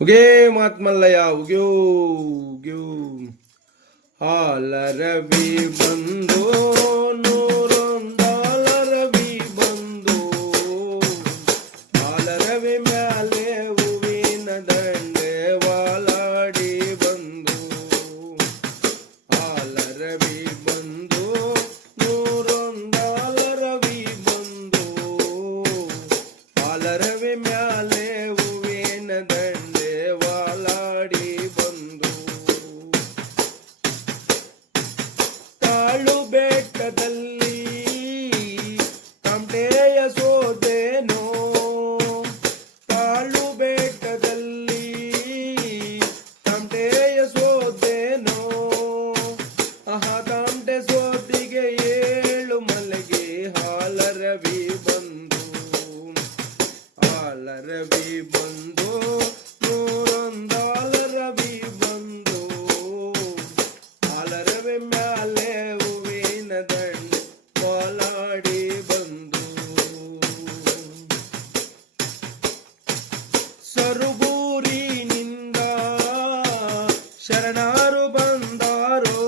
ಉಗೇ ಮಾತ್ಮಲ್ಲಯ್ಯ ಉಗ್ಯೋ ಉಗ್ಯೋ ಹಾಲರವಿ ಬಂದು ನೂರೊಂದಾಲರವಿ ಬಂದು ಹಾಲರವಿ ಮ್ಯಾಲೆ ಹೂವಿನ ದಂಡೆ ವಾಲಾಡಿ ಬಂದು ಹಾಲರವಿ ಬಂದು ನೂರೊಂದಾಲರವಿ ಬಂದು ಹಾಲರವಿ ಮ್ಯಾಲೆ ಹೂವಿನ ದಂಡೆ ವಾಲಾಡಿ ಬಂದು ಕಾಳು ಬೆಟ್ಟದಲ್ಲಿ ತಮಟೆಯ ಸೋದೇನೋ ಕಾಳು ಬೆಟ್ಟದಲ್ಲಿ ತಮಟೆಯ ಸೋದೇನೋ ತಮಟೆ ಸೋದಿಗೆ ಏಳು ಮಲೆಗೆ ಹಾಲರವಿ ಬಂದು ಹಾಲರವಿ ಬಂದು ನೂರೊಂದಾಲರವಿ ಬಂದು ಹಾಲರವಿ ಮ್ಯಾಲೆ ಹೂವಿನ ದಂಡೆ ವಾಲಾಡಿ ಬಂದು ಸರುಬೂರಿನಿಂದ ಶರಣಾರು ಬಂದಾರೋ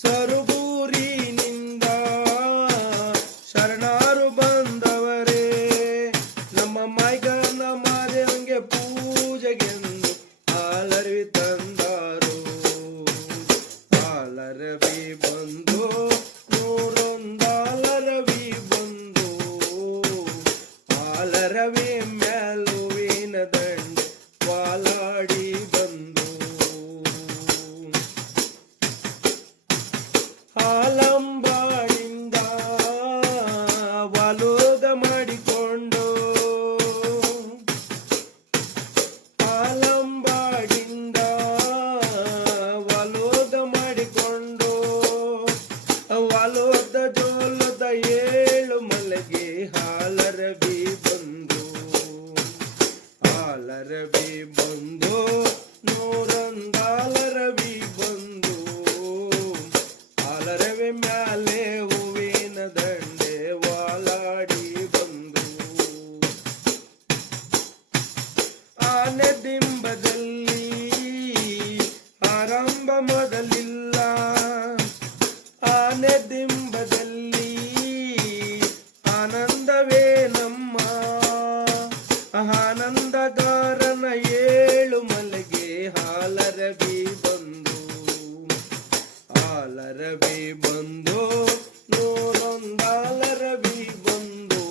ಸರುಬೂರಿನಿಂದ ಶರಣಾರು ಬಂದವರೇ ನಮ್ಮ ಮೈಗನ ಮಾದೇವಂಗೆ ಪೂಜೆಗೆಂದು ಹಾಲರವಿ ತಂದಾರು ಹಾಲರವಿ ಬಂದು ನೂರೊಂದಾಲರವಿ ಬಂದು ಹಾಲರವಿ ಮ್ಯಾಲುವಿನ ದಂಡೆ ವಾಲಾಡಿ ಬಂದು ಹಾಲಂಬಾಡಿಂದ ವಾಲೋದ ಮಾಡಿಕೊಂಡು ಹಾಲಂಬಾಡಿಂದ ವಾಲೋದ ಮಾಡಿಕೊಂಡು ವಾಲೋದ ಜೋಲದ ಏಳು ಮಲೆಗೆ ಹಾಲರವಿ ಬಂದು ಹಾಲರವಿ ಬಂದು ನೂರೊಂದಾಲರವಿ ಬಂದು ಹಾಲರವಿ ಮ್ಯಾಲೆ ಹೂವಿನ ದಂಡೆ ವಾಲಾಡಿ ಬಂದು ಆನೆ ದಿಂಬದಲ್ಲಿ ಆರಂಭ ಮೊದಲಿಲ್ಲ ಆನೆ ದಿಂಬದಲ್ಲಿ ಆನಂದವೇ ನಮ್ಮ ಆನಂದಗಾರನ ಏಳು ಮಲೆಗೆ ಹಾಲರವಿ ಬಂದು ಹಾಲರವಿ ಬಂದು ನೂರೊಂದಾಲರವಿ ಬಂದು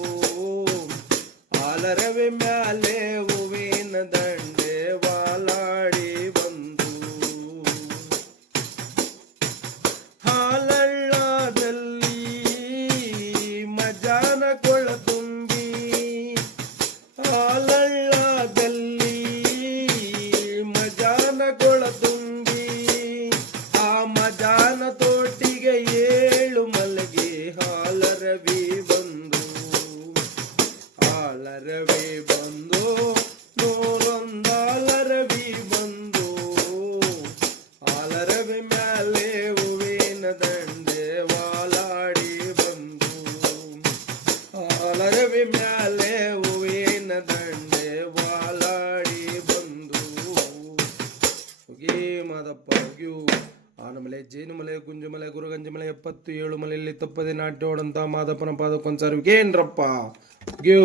ಹಾಲರವಿ ಮ್ಯಾಲೆ ಹೂವಿನ ದಂಡೆ ವಾಲಾಡಿ ಬಂದು ಹಾಲಳ್ಳದಲ್ಲಿ ಮಜಾನ ಕೊಳ ತುಂಬಿ ಹಾಲಳ್ಳದಲ್ಲಿ ಮಜಾನ ಕೊಳ ತುಂಬಿ ಆ ಮಜಾನ ತೋಟಿಗೆ ಏಳು ಮಲೆಗೆ ಹಾಲರವಿ ಬಂದು ಹಾಲರವಿ ಬಂದು ನೂರೊಂದಾಲರವಿ ಬಂದು ಹಾಲರವಿ ಮ್ಯಾಲೆ ಹೂವಿನ ದಂಡೆ ವಾಲಾಡಿ ಬಂದು ಹಾಲರವಿ ಮ್ಯಾಲೆ ಹೂವಿನ ದಂಡೆ ವಾಲಾಡಿ ಬಂದು ಹೋಗಿ ಮಾದಪ್ಪ ಹೋಗ್ಯೂ ಆನಮಲೆ ಜೇನುಮಲೆ ಗುಂಜುಮಲೆ ಗುರುಗಂಜಮಲೆ 77 ಮಲೆಯಲ್ಲಿ ತಪ್ಪದೆ ನಾಟ್ಯ ಓಡಂತ ಮಾದಪ್ಪನ ಪಾದಕ್ಕೊಂದ್ಸಾರಿ ಏನ್ರಪ್ಪ ಗ್ಯೂ